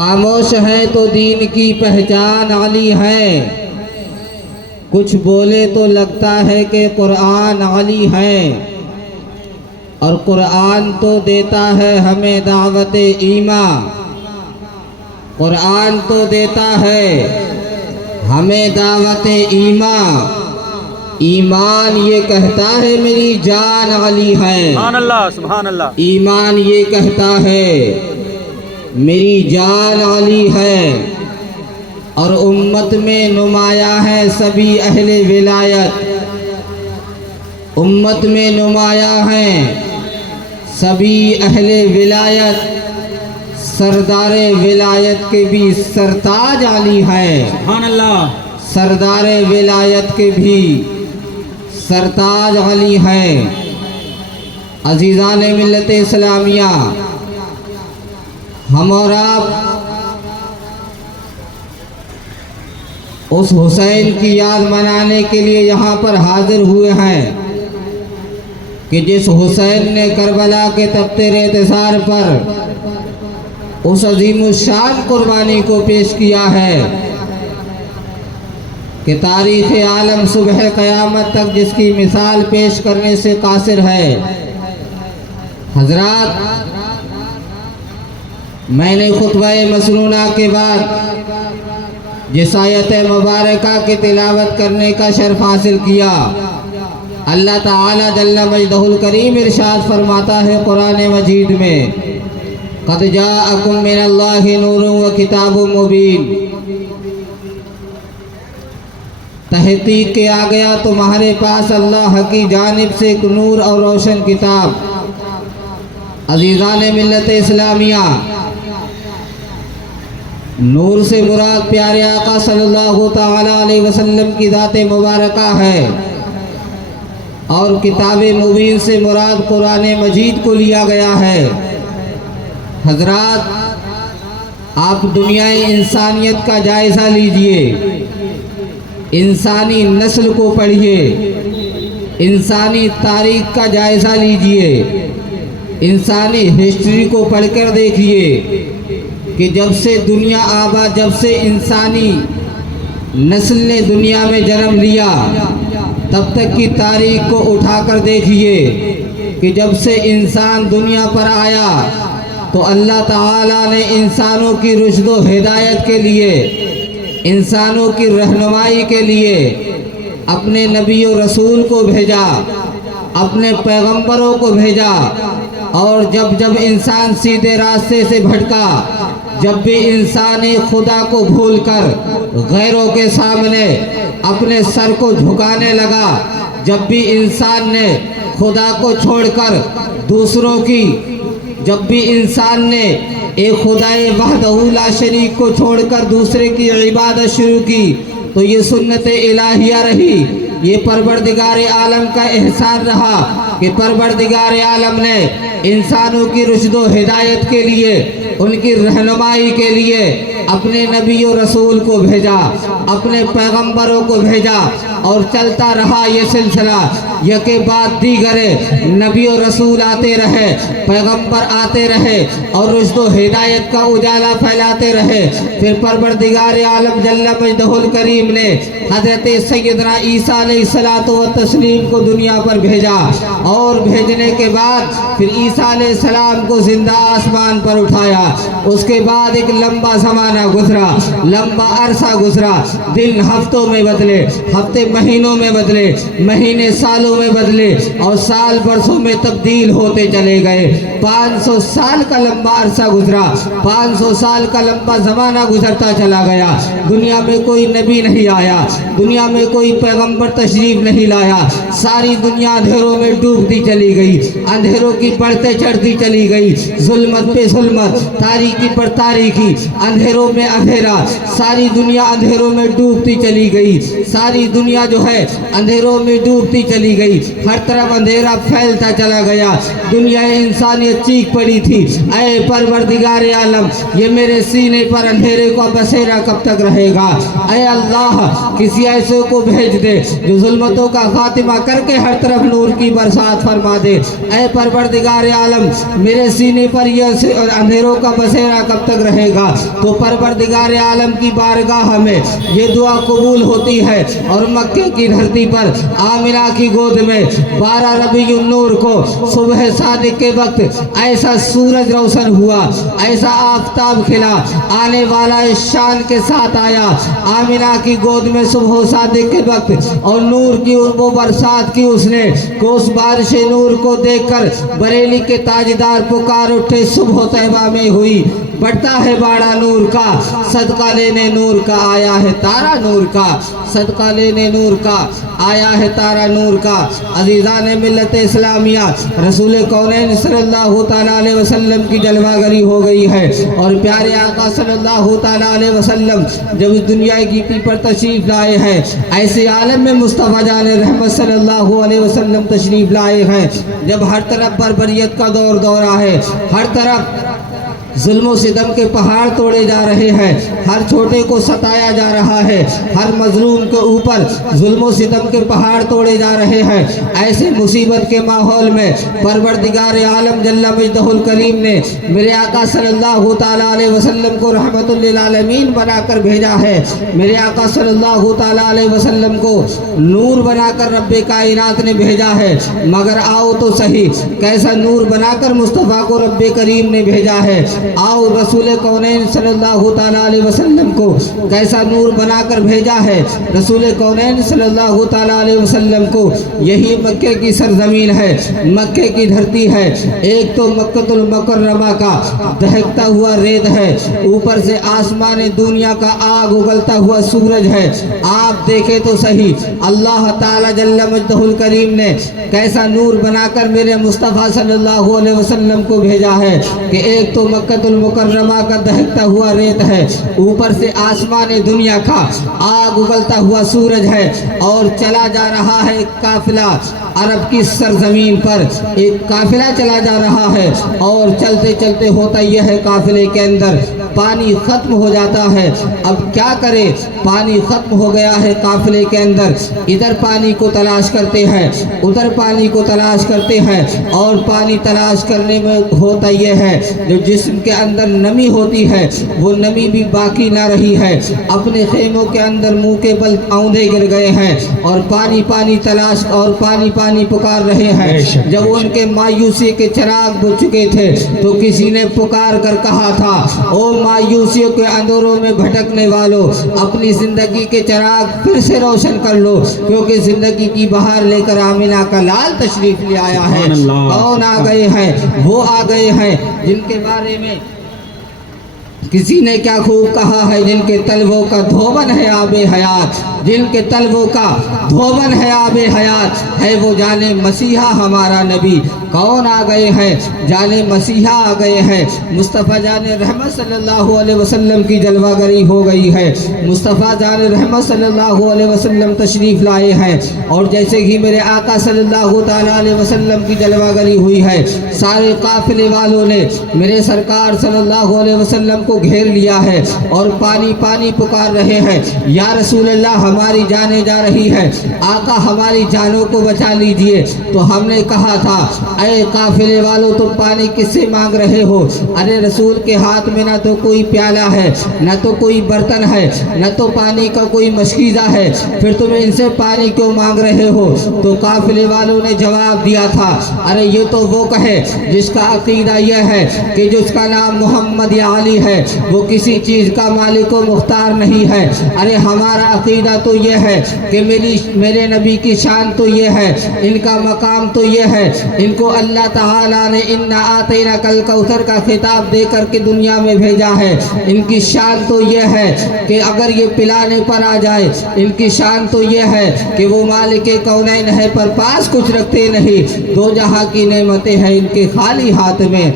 خاموش ہے تو دین کی پہچان علی ہے، کچھ بولے تو لگتا ہے کہ قرآن علی ہے، اور قرآن تو دیتا ہے ہمیں دعوت ایمان، قرآن تو دیتا ہے ہمیں دعوت ایمان، ایمان یہ کہتا ہے میری جان علی ہے، سبحان اللہ سبحان اللہ۔ ایمان یہ کہتا ہے میری جان علی ہے، اور امت میں نمایاں ہے سبھی اہل ولایت، امت میں نمایاں ہیں سبھی اہل ولایت، سردار ولایت کے بھی سرتاج علی ہے، سبحان اللہ۔ سردار ولایت کے بھی سرتاج علی ہے۔ عزیزان ملت اسلامیہ، ہم اور آپ اس حسین کی یاد منانے کے لیے یہاں پر حاضر ہوئے ہیں کہ جس حسین نے کربلا کے تپتے ریت زار پر اس عظیم الشان قربانی کو پیش کیا ہے کہ تاریخ عالم صبح قیامت تک جس کی مثال پیش کرنے سے قاصر ہے۔ حضرات، میں نے خطبہ مسنونہ کے بعد جس آیت مبارکہ کی تلاوت کرنے کا شرف حاصل کیا، اللہ تعالی جل مجدہ الکریم ارشاد فرماتا ہے قرآن مجید میں، قد جاءکم من اللہ نور و کتاب مبین، تحقیق کے آ گیا تمہارے پاس اللہ کی جانب سے ایک نور اور روشن کتاب۔ عزیزان ملت اسلامیہ، نور سے مراد پیارے آقا صلی اللہ تعالی علیہ وسلم کی ذات مبارکہ ہے، اور کتاب مبین سے مراد قرآن مجید کو لیا گیا ہے۔ حضرات، آپ دنیا انسانیت کا جائزہ لیجئے، انسانی نسل کو پڑھیے، انسانی تاریخ کا جائزہ لیجئے، انسانی ہسٹری کو پڑھ کر دیکھیے کہ جب سے دنیا آباد، جب سے انسانی نسل نے دنیا میں جنم لیا تب تک کی تاریخ کو اٹھا کر دیکھیے کہ جب سے انسان دنیا پر آیا تو اللہ تعالیٰ نے انسانوں کی رشد و ہدایت کے لیے، انسانوں کی رہنمائی کے لیے اپنے نبی و رسول کو بھیجا، اپنے پیغمبروں کو بھیجا، اور جب جب انسان سیدھے راستے سے بھٹکا، جب بھی انسان خدا کو بھول کر غیروں کے سامنے اپنے سر کو جھکانے لگا، جب بھی انسان نے خدا کو چھوڑ کر دوسروں کی، جب بھی انسان نے ایک خدائے وحدہ لا شریک کو چھوڑ کر دوسرے کی عبادت شروع کی، تو یہ سنت الہیہ رہی، یہ پروردگار عالم کا احسان رہا کہ پروردگار عالم نے انسانوں کی رشد و ہدایت کے لیے، ان کی رہنمائی کے لیے اپنے نبی و رسول کو بھیجا، اپنے پیغمبروں کو بھیجا، اور چلتا رہا یہ سلسلہ، یکے بعد دیگرے نبی و رسول آتے رہے، پیغمبر آتے رہے، اور رشد و ہدایت کا اجالا پھیلاتے رہے۔ پھر پروردگار عالم جل مجدہ الکریم نے حضرت سیدنا عیسیٰ علیہ السلام کو دنیا پر بھیجا، اور بھیجنے کے بعد پھر عیسیٰ علیہ السلام کو زندہ آسمان پر اٹھایا۔ اس کے بعد ایک لمبا زمانہ گزرا، لمبا عرصہ گزرا، دن ہفتوں میں بدلے، ہفتے مہینوں میں بدلے، مہینے سالوں میں بدلے، اور سال برسوں میں تبدیل ہوتے چلے گئے۔ 500 سال کا لمبا عرصہ گزرا، 500 سال کا لمبا زمانہ گزرتا چلا گیا، دنیا میں کوئی نبی نہیں آیا، دنیا میں کوئی پیغمبر تشریف نہیں لایا، ساری دنیا اندھیروں میں ڈوبتی چلی گئی، اندھیروں کی بڑھتے چڑھتی چلی گئی، ظلمت پہ ظلمت، تاریکی پر تاریکی، اندھیروں اندھیروں میں اندھیرا، ساری دنیا اندھیروں میں ڈوبتی چلی گئی، ساری دنیا جو ہے اندھیروں میں ڈوبتی چلی گئی، ہر طرف اندھیرا پھیلتا چلا گیا، دنیا انسانیت چیخ پڑی تھی، اے پروردگار عالم یہ میرے سینے پر اندھیرے کا بسیرا کب تک رہے گا؟ اے اللہ کسی ایسے کو بھیج دے جو ظلمتوں کا خاتمہ کر کے ہر طرف نور کی برسات فرما دے۔ اے پروردگار عالم میرے سینے پر یہ اندھیروں کا بسیرا کب تک رہے گا؟ تو پروردگار عالم کی بارگاہ میں یہ دعا قبول ہوتی ہے، اور مکے کی دھرتی پر آمنہ کی گود میں 12 ربیع النور کو صبح صادق کے وقت ایسا سورج روشن ہوا، ایسا آفتاب کھلا، آنے والا اس شان کے ساتھ آیا آمنہ کی گود میں صبح صادق کے وقت، اور نور کی وہ برسات کی اس نے کہ اس بارش نور کو دیکھ کر بریلی کے تاجدار پکار اٹھے صبح طیبہ میں ہوئی، بڑھتا ہے باڑا نور کا صدقہ لینے نور کا آیا ہے تارا نور کا، صدقہ لینے نور کا آیا ہے تارا نور کا۔ عزیزان ملت اسلامیہ رسول کونین صلی اللہ تعالیٰ علیہ وسلم کی جلوہ گری ہو گئی ہے، اور پیارے آقا صلی اللہ تعالیٰ علیہ وسلم جب اس دنیا کی پی پر تشریف لائے ہیں، ایسے عالم میں مصطفیٰ جان رحمت صلی اللہ علیہ وسلم تشریف لائے ہیں جب ہر طرف بربریت کا دورہ ہے، ہر طرف ظلم و ستم کے پہاڑ توڑے جا رہے ہیں، ہر چھوٹے کو ستایا جا رہا ہے، ہر مظلوم کے اوپر ظلم و ستم کے پہاڑ توڑے جا رہے ہیں، ایسے مصیبت کے ماحول میں پروردگار عالم جل مجدہ الکریم نے میرے آقا صلی اللہ تعالیٰ علیہ وسلم کو رحمت للعالمین بنا کر بھیجا ہے، میرے آقا صلی اللہ تعالیٰ علیہ وسلم کو نور بنا کر رب کائنات نے بھیجا ہے، مگر آؤ تو صحیح کیسا نور بنا کر مصطفیٰ کو رب کریم نے بھیجا ہے، آؤ رسول کونین صلی اللہ تعالیٰ علیہ وسلم کو کیسا نور بنا کر بھیجا ہے۔ رسول کونین صلی اللہ تعالیٰ علیہ وسلم کو یہی مکے کی سرزمین ہے، مکے کی دھرتی ہے، ایک تو مکۃ المکرمہ کا دہکتا ہوا ریت ہے، اوپر سے آسمان دنیا کا آگ اگلتا ہوا سورج ہے، آپ دیکھیں تو صحیح اللہ تعالیٰ جل مجدہ الکریم نے کیسا نور بنا کر میرے مصطفیٰ صلی اللہ علیہ وسلم کو بھیجا ہے کہ ایک تو مکۃ المکرمہ کا دہکتا ہوا ریت ہے، اوپر سے آسمان دنیا کا آگ اگلتا ہوا سورج ہے، اور چلا جا رہا ہے ایک قافلہ عرب کی سرزمین پر، ایک قافلہ چلا جا رہا ہے، اور چلتے چلتے ہوتا یہ ہے قافلے کے اندر پانی ختم ہو جاتا ہے۔ اب کیا کرے، پانی ختم ہو گیا ہے قافلے کے اندر، ادھر پانی کو تلاش کرتے ہیں، ادھر پانی کو تلاش کرتے ہیں، اور پانی تلاش کرنے میں ہوتا یہ ہے جو جسم کے اندر نمی ہوتی ہے وہ نمی بھی باقی نہ رہی ہے، اپنے خیموں کے اندر منہ کے بل اوندھے گر گئے ہیں، اور پانی پانی تلاش اور پانی پانی پکار رہے ہیں۔ جب ان کے مایوسی کے چراغ بجھ چکے تھے تو کسی نے پکار کر کہا تھا، او مایوسیوں کے اندروں میں بھٹکنے والوں، اپنی زندگی کے چراغ پھر سے روشن کر لو، کیونکہ زندگی کی بہار لے کر آمنہ کا لال تشریف لے آیا ہے۔ کون آ گئے ہیں؟ وہ آ گئے ہیں جن کے بارے میں کسی نے کیا خوب کہا ہے، جن کے طلبوں کا دھوبن ہے آب حیات، جن کے طلبوں کا دھوبن ہے آب حیات، ہے وہ جانے مسیحا ہمارا نبی۔ کون آ گئے ہیں؟ جانے مسیحا آ گئے ہیں، مصطفیٰ جان رحمت صلی اللہ علیہ وسلم کی جلوہ گری ہو گئی ہے، مصطفیٰ جان رحمت صلی اللہ علیہ وسلم تشریف لائے ہیں، اور جیسے ہی میرے آقا صلی اللہ تعالیٰ علیہ وسلم کی جلوہ گری ہوئی ہے، سارے قافلے والوں نے میرے سرکار صلی اللہ علیہ وسلم کو گھیر لیا ہے، اور پانی پانی پکار رہے ہیں، یا رسول اللہ ہماری جانیں جا رہی ہے، آقا ہماری جانوں کو بچا لیجئے۔ تو ہم نے کہا تھا، اے قافلے والوں تم پانی کس سے مانگ رہے ہو؟ ارے رسول کے ہاتھ میں نہ تو کوئی پیالہ ہے، نہ تو کوئی برتن ہے، نہ تو پانی کا کوئی مشکیزہ ہے، پھر تم ان سے پانی کیوں مانگ رہے ہو؟ تو قافلے والوں نے جواب دیا تھا، ارے یہ تو وہ کہے جس کا عقیدہ یہ ہے کہ جس کا نام محمد یا علی ہے وہ کسی چیز کا مالک و مختار نہیں ہے۔ ارے ہمارا عقیدہ تو یہ ہے کہ میرے نبی کی شان تو یہ ہے، ان کا مقام تو یہ ہے، ان کو اللہ تعالیٰ نے انا آتیناک الکوثر کا خطاب دے کر کے دنیا میں بھیجا ہے، ان کی شان تو یہ ہے کہ اگر یہ پلانے پر آ جائے، ان کی شان تو یہ ہے کہ وہ مالک کونین ہے پر پاس کچھ رکھتے نہیں، دو جہاں کی نعمتیں ہیں ان کے خالی ہاتھ میں۔